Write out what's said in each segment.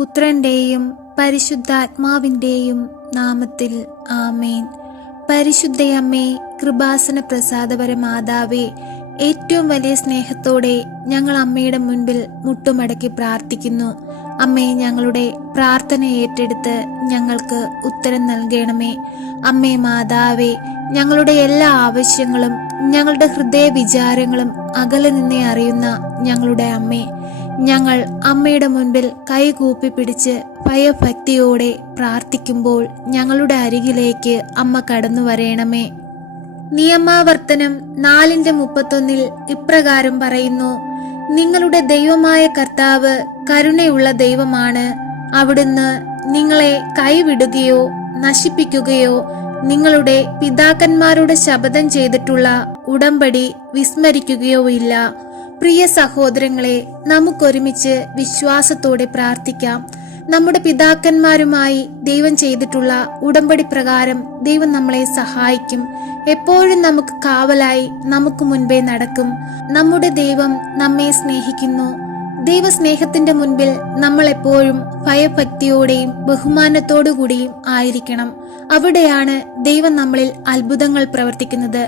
പുത്രന്റെയും പരിശുദ്ധാത്മാവിന്റെയും നാമത്തിൽ ആമേൻ. പരിശുദ്ധയമ്മേ, കൃപാസന പ്രസാദപര മാതാവേ, ഏറ്റവും വലിയ സ്നേഹത്തോടെ ഞങ്ങൾ അമ്മയുടെ മുൻപിൽ മുട്ടുമടക്കി പ്രാർത്ഥിക്കുന്നു. അമ്മേ, ഞങ്ങളുടെ പ്രാർത്ഥന ഏറ്റെടുത്ത് ഞങ്ങൾക്ക് ഉത്തരം നൽകണമേ. അമ്മേ മാതാവേ, ഞങ്ങളുടെ എല്ലാ ആവശ്യങ്ങളും ഞങ്ങളുടെ ഹൃദയ വിചാരങ്ങളും അകലെ നിന്നേ അറിയുന്ന ഞങ്ങളുടെ അമ്മേ, ഞങ്ങൾ അമ്മയുടെ മുൻപിൽ കൈകൂപ്പി പിടിച്ച് ഭയഭക്തിയോടെ പ്രാർത്ഥിക്കുമ്പോൾ ഞങ്ങളുടെ അരികിലേക്ക് അമ്മ കടന്നു വരേണമേ. നിയമാവർത്തനം 4:31 ഇപ്രകാരം പറയുന്നു: നിങ്ങളുടെ ദൈവമായ കർത്താവ് കരുണയുള്ള ദൈവമാണ്. അവിടുന്ന് നിങ്ങളെ കൈവിടുകയോ നശിപ്പിക്കുകയോ നിങ്ങളുടെ പിതാക്കന്മാരോട് ശപഥം ചെയ്തിട്ടുള്ള ഉടമ്പടി വിസ്മരിക്കുകയോ ഇല്ല. പ്രിയ സഹോദരങ്ങളെ, നമുക്കൊരുമിച്ച് വിശ്വാസത്തോടെ പ്രാർത്ഥിക്കാം. നമ്മുടെ പിതാക്കന്മാരുമായി ദൈവം ചെയ്തിട്ടുള്ള ഉടമ്പടി പ്രകാരം ദൈവം നമ്മളെ സഹായിക്കും. എപ്പോഴും നമുക്ക് കാവലായി നമുക്ക് മുൻപേ നടക്കും. നമ്മുടെ ദൈവം നമ്മെ സ്നേഹിക്കുന്നു. ദൈവസ്നേഹത്തിന്റെ മുൻപിൽ നമ്മൾ എപ്പോഴും ഭയഭക്തിയോടെയും ബഹുമാനത്തോടു കൂടിയും ആയിരിക്കണം. അവിടെയാണ് ദൈവം നമ്മളിൽ അത്ഭുതങ്ങൾ പ്രവർത്തിക്കുന്നത്.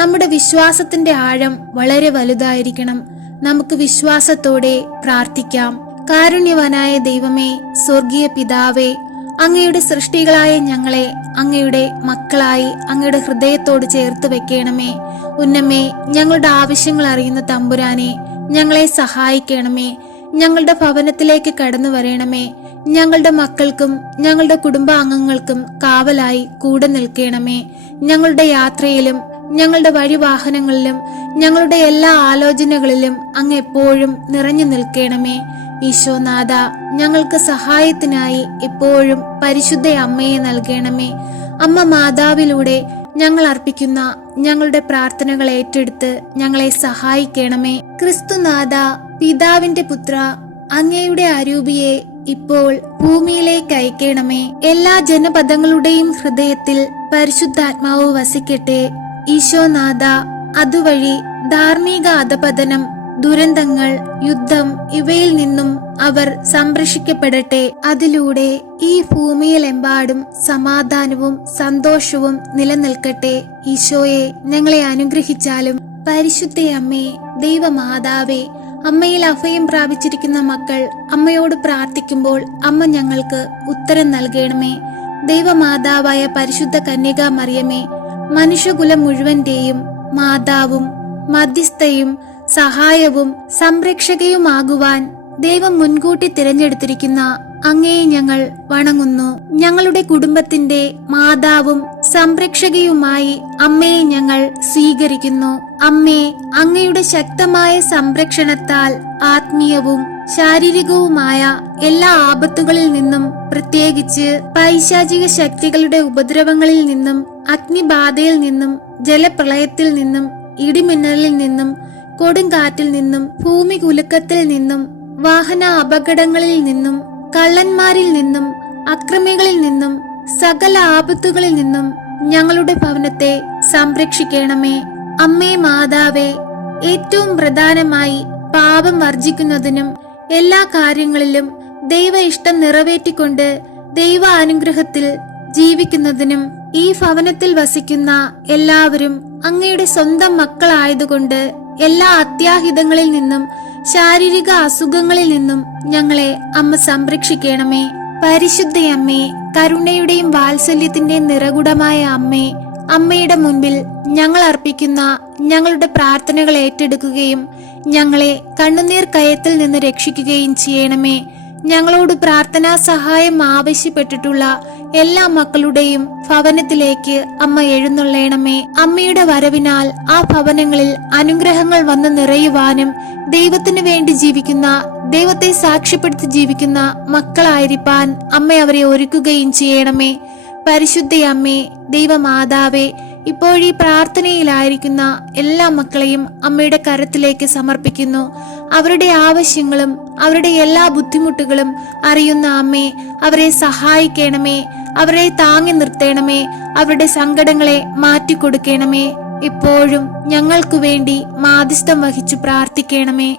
നമ്മുടെ വിശ്വാസത്തിന്റെ ആഴം വളരെ വലുതായിരിക്കണം. നമുക്ക് വിശ്വാസത്തോടെ പ്രാർത്ഥിക്കാം. കാരുണ്യവാനായ ദൈവമേ, സ്വർഗീയ പിതാവേ, അങ്ങയുടെ സൃഷ്ടികളായ ഞങ്ങളെ അങ്ങയുടെ മക്കളായി അങ്ങയുടെ ഹൃദയത്തോട് ചേർത്ത് വെക്കണമേ. ഉന്നമേ, ഞങ്ങളുടെ ആവശ്യങ്ങൾ അറിയുന്ന തമ്പുരാനെ, ഞങ്ങളെ സഹായിക്കണമേ. ഞങ്ങളുടെ ഭവനത്തിലേക്ക് കടന്നു വരണമേ. ഞങ്ങളുടെ മക്കൾക്കും ഞങ്ങളുടെ കുടുംബാംഗങ്ങൾക്കും കാവലായി കൂടെ നിൽക്കണമേ. ഞങ്ങളുടെ യാത്രയിലും ഞങ്ങളുടെ വഴിവാഹനങ്ങളിലും ഞങ്ങളുടെ എല്ലാ ആലോചനകളിലും അങ്ങ് എപ്പോഴും നിറഞ്ഞു നിൽക്കണമേ. ഈശോനാഥ, ഞങ്ങൾക്ക് സഹായത്തിനായി എപ്പോഴും പരിശുദ്ധ അമ്മയെ നൽകണമേ. അമ്മ മാതാവിലൂടെ ഞങ്ങൾ അർപ്പിക്കുന്ന ഞങ്ങളുടെ പ്രാർത്ഥനകൾ ഏറ്റെടുത്ത് ഞങ്ങളെ സഹായിക്കണമേ. ക്രിസ്തുനാഥ, പിതാവിന്റെ പുത്ര, അങ്ങയുടെ അരൂപിയെ ഇപ്പോൾ ഭൂമിയിലേക്ക് അയക്കണമേ. എല്ലാ ജനപദങ്ങളുടെയും ഹൃദയത്തിൽ പരിശുദ്ധാത്മാവ് വസിക്കട്ടെ. ഈശോനാഥ, അതുവഴി ധാർമ്മിക അധപതനം, ദുരന്തങ്ങൾ, യുദ്ധം ഇവയിൽ നിന്നും അവർ സംരക്ഷിക്കപ്പെടട്ടെ. അതിലൂടെ ഈ ഭൂമിയിലെമ്പാടും സമാധാനവും സന്തോഷവും നിലനിൽക്കട്ടെ. ഈശോയെ, ഞങ്ങളെ അനുഗ്രഹിച്ചാലും. പരിശുദ്ധയമ്മേ, ദൈവമാതാവേ, അമ്മയിൽ അഭയം പ്രാപിച്ചിരിക്കുന്ന മക്കൾ അമ്മയോട് പ്രാർത്ഥിക്കുമ്പോൾ അമ്മ ഞങ്ങൾക്ക് ഉത്തരം നൽകണമേ. ദൈവമാതാവായ പരിശുദ്ധ കന്യകാ മറിയമേ, മനുഷ്യകുലം മുഴുവന്റെയും മാതാവും മധ്യസ്ഥയും സഹായവും സംരക്ഷകയുമാകുവാൻ ദൈവം മുൻകൂട്ടി തിരഞ്ഞെടുത്തിരിക്കുന്ന അങ്ങയെ ഞങ്ങൾ വണങ്ങുന്നു. ഞങ്ങളുടെ കുടുംബത്തിന്റെ മാതാവും സംരക്ഷകയുമായി അമ്മയെ ഞങ്ങൾ സ്വീകരിക്കുന്നു. അമ്മേ, അങ്ങയുടെ ശക്തമായ സംരക്ഷണത്താൽ ആത്മീയവും ശാരീരികവുമായ എല്ലാ ആപത്തുകളിൽ നിന്നും, പ്രത്യേകിച്ച് പൈശാചിക ശക്തികളുടെ ഉപദ്രവങ്ങളിൽ നിന്നും, അഗ്നിബാധയിൽ നിന്നും, ജലപ്രളയത്തിൽ നിന്നും, ഇടിമിന്നലിൽ നിന്നും, കൊടുങ്കാറ്റിൽ നിന്നും, ഭൂമി കുലുക്കത്തിൽ നിന്നും, വാഹന അപകടങ്ങളിൽ നിന്നും, കള്ളന്മാരിൽ നിന്നും, അക്രമികളിൽ നിന്നും, സകല ആപത്തുകളിൽ നിന്നും ഞങ്ങളുടെ ഭവനത്തെ സംരക്ഷിക്കണമേ. അമ്മേ മാതാവേ, ഏറ്റവും പ്രധാനമായി പാപം വർജിക്കുന്നതിനും എല്ലാ കാര്യങ്ങളിലും ദൈവ ഇഷ്ടം നിറവേറ്റിക്കൊണ്ട് ദൈവ അനുഗ്രഹത്തിൽ ജീവിക്കുന്നതിനും ഈ ഭവനത്തിൽ വസിക്കുന്ന എല്ലാവരും അങ്ങയുടെ സ്വന്തം മക്കളായതുകൊണ്ട് എല്ലാ അത്യാഹിതങ്ങളിൽ നിന്നും ശാരീരിക അസുഖങ്ങളിൽ നിന്നും ഞങ്ങളെ അമ്മ സംരക്ഷിക്കണമേ. പരിശുദ്ധയമ്മേ, കരുണയുടെയും വാത്സല്യത്തിന്റെയും നിറകുടമായ അമ്മേ, അമ്മയുടെ മുൻപിൽ ഞങ്ങൾ അർപ്പിക്കുന്ന ഞങ്ങളുടെ പ്രാർത്ഥനകൾ ഏറ്റെടുക്കുകയും ഞങ്ങളെ കണ്ണുനീർ കയത്തിൽ നിന്ന് രക്ഷിക്കുകയും ചെയ്യണമേ. ഞങ്ങളോട് പ്രാർത്ഥനാ സഹായം ആവശ്യപ്പെട്ടിട്ടുള്ള എല്ലാ മക്കളുടെയും ഭവനത്തിലേക്ക് അമ്മ എഴുന്നള്ളണമേ. അമ്മയുടെ വരവിനാൽ ആ ഭവനങ്ങളിൽ അനുഗ്രഹങ്ങൾ വന്നു നിറയുവാനും ദൈവത്തിനു വേണ്ടി ജീവിക്കുന്ന, ദൈവത്തെ സാക്ഷ്യപ്പെടുത്തി ജീവിക്കുന്ന മക്കളായിരിക്കാൻ അമ്മ അവരെ ഒരുക്കുകയും ചെയ്യണമേ. പരിശുദ്ധയമ്മേ, ദൈവമാതാവേ, ഇപ്പോഴീ പ്രാർത്ഥനയിലായിരിക്കുന്ന എല്ലാ മക്കളെയും അമ്മയുടെ കരത്തിലേക്ക് സമർപ്പിക്കുന്നു. അവരുടെ ആവശ്യങ്ങളും അവരുടെ എല്ലാ ബുദ്ധിമുട്ടുകളും അറിയുന്ന അമ്മേ, അവരെ സഹായിക്കണമേ. അവരെ താങ്ങി നിർത്തണമേ. അവരുടെ സങ്കടങ്ങളെ മാറ്റിക്കൊടുക്കണമേ. ഇപ്പോഴും ഞങ്ങൾക്കു വേണ്ടി മാധ്യസ്ഥം വഹിച്ചു പ്രാർത്ഥിക്കണമേ.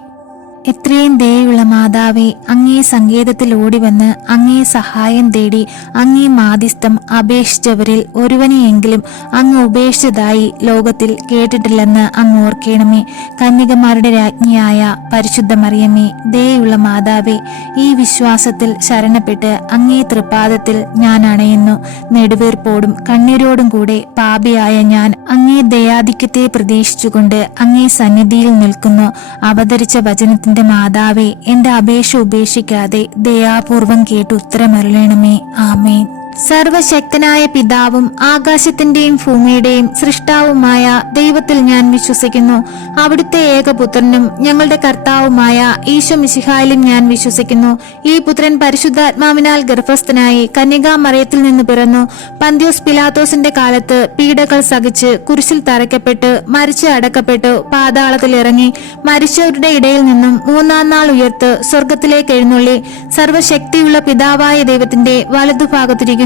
എത്രയും ദയുള്ള മാതാവേ, അങ്ങേ സങ്കേതത്തിൽ ഓടിവന്ന് അങ്ങേ സഹായം തേടി അങ്ങേ മാധ്യസ്ഥം അപേക്ഷിച്ചവരിൽ ഒരുവനെയെങ്കിലും അങ്ങ് ഉപേക്ഷിച്ചതായി ലോകത്തിൽ കേട്ടിട്ടില്ലെന്ന് അങ്ങ് ഓർക്കണമേ. കന്യകമാരുടെ രാജ്ഞിയായ പരിശുദ്ധ മറിയമ്മേ, ദയുള്ള മാതാവേ, ഈ വിശ്വാസത്തിൽ ശരണപ്പെട്ട് അങ്ങേ തൃപാദത്തിൽ ഞാൻ അണയുന്നു. നെടുവീർപ്പോടും കണ്ണീരോടും കൂടെ പാപിയായ ഞാൻ അങ്ങേ ദയാധിക്യത്തെ പ്രതീക്ഷിച്ചുകൊണ്ട് അങ്ങേ സന്നിധിയിൽ നിൽക്കുന്നു. അവതരിച്ച വചനത്തിന്റെ മാതാവേ, എന്റെ അപേക്ഷ ഉപേക്ഷിക്കാതെ ദയാപൂർവം കേട്ട് ഉത്തരമരുളണമേ. ആമേൻ. സർവശക്തനായ പിതാവും ആകാശത്തിന്റെയും ഭൂമിയുടെയും സൃഷ്ടാവുമായ ദൈവത്തിൽ ഞാൻ വിശ്വസിക്കുന്നു. അവിടുത്തെ ഏകപുത്രനും ഞങ്ങളുടെ കർത്താവുമായ ഈശോ മിശിഹായിലും ഞാൻ വിശ്വസിക്കുന്നു. ഈ പുത്രൻ പരിശുദ്ധാത്മാവിനാൽ ഗർഭസ്ഥനായി കന്യകാമറിയത്തിൽ നിന്ന് പിറന്നു. പന്ത്യോസ് പിലാത്തോസിന്റെ കാലത്ത് പീഡകൾ സഹിച്ച് കുരിശിൽ തറയ്ക്കപ്പെട്ട് മരിച്ച് അടക്കപ്പെട്ടു, പാതാളത്തിൽ ഇറങ്ങി, മരിച്ചവരുടെ ഇടയിൽ നിന്നും മൂന്നാം നാൾ ഉയർത്ത് സ്വർഗത്തിലേക്ക് എഴുന്നള്ളി, സർവശക്തിയുള്ള പിതാവായ ദൈവത്തിന്റെ വലതുഭാഗത്തിരിക്കുന്നു.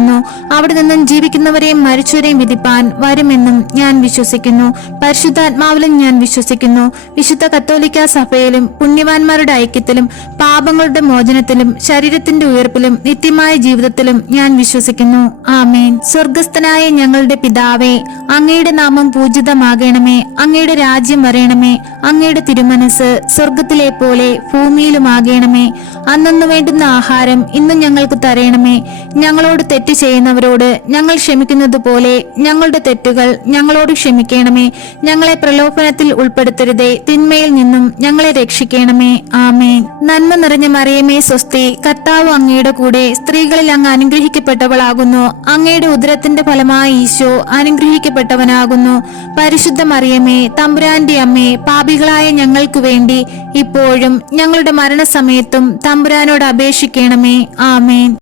അവിടെ നിന്നും ജീവിക്കുന്നവരെയും മരിച്ചവരെയും വിധിപ്പാൻ വരുമെന്നും ഞാൻ വിശ്വസിക്കുന്നു. പരിശുദ്ധാത്മാവിലും ഞാൻ വിശ്വസിക്കുന്നു. വിശുദ്ധ കത്തോലിക്ക സഭയിലും പുണ്യവാന്മാരുടെ ഐക്യത്തിലും പാപങ്ങളുടെ മോചനത്തിലും ശരീരത്തിന്റെ ഉയർപ്പിലും നിത്യമായ ജീവിതത്തിലും ഞാൻ വിശ്വസിക്കുന്നു. ആമേൻ. സ്വർഗസ്ഥനായ ഞങ്ങളുടെ പിതാവേ, അങ്ങയുടെ നാമം പൂജിതമാകണമേ. അങ്ങയുടെ രാജ്യം വരയണമേ. അങ്ങയുടെ തിരുമനസ് സ്വർഗത്തിലെ പോലെ ഭൂമിയിലുമാകണമേ. അന്നു വേണ്ടുന്ന ആഹാരം ഇന്ന് ഞങ്ങൾക്ക് തരയണമേ. ഞങ്ങളോട് തെറ്റ് ചെയ്യുന്നവരോട് ഞങ്ങൾ ക്ഷമിക്കുന്നത് പോലെ ഞങ്ങളുടെ തെറ്റുകൾ ഞങ്ങളോട് ക്ഷമിക്കണമേ. ഞങ്ങളെ പ്രലോഭനത്തിൽ ഉൾപ്പെടുത്തരുതേ, തിന്മയിൽ നിന്നും ഞങ്ങളെ രക്ഷിക്കണമേ. ആമേൻ. നന്മ നിറഞ്ഞ മറിയമേ സ്വസ്തി, കർത്താവ് അങ്ങയുടെ കൂടെ സ്ത്രീകളിൽ അങ്ങ് അനുഗ്രഹിക്കപ്പെട്ടവളാകുന്നു. അങ്ങയുടെ ഉദരത്തിന്റെ ഫലമായി ഈശോ അനുഗ്രഹിക്കപ്പെട്ടവനാകുന്നു. പരിശുദ്ധ മറിയമേ, തമ്പുരാന്റെ അമ്മേ, പാപികളായ ഞങ്ങൾക്ക് വേണ്ടി ഇപ്പോഴും ഞങ്ങളുടെ മരണസമയത്തും തമ്പുരാനോട് അപേക്ഷിക്കണമേ. ആമേൻ.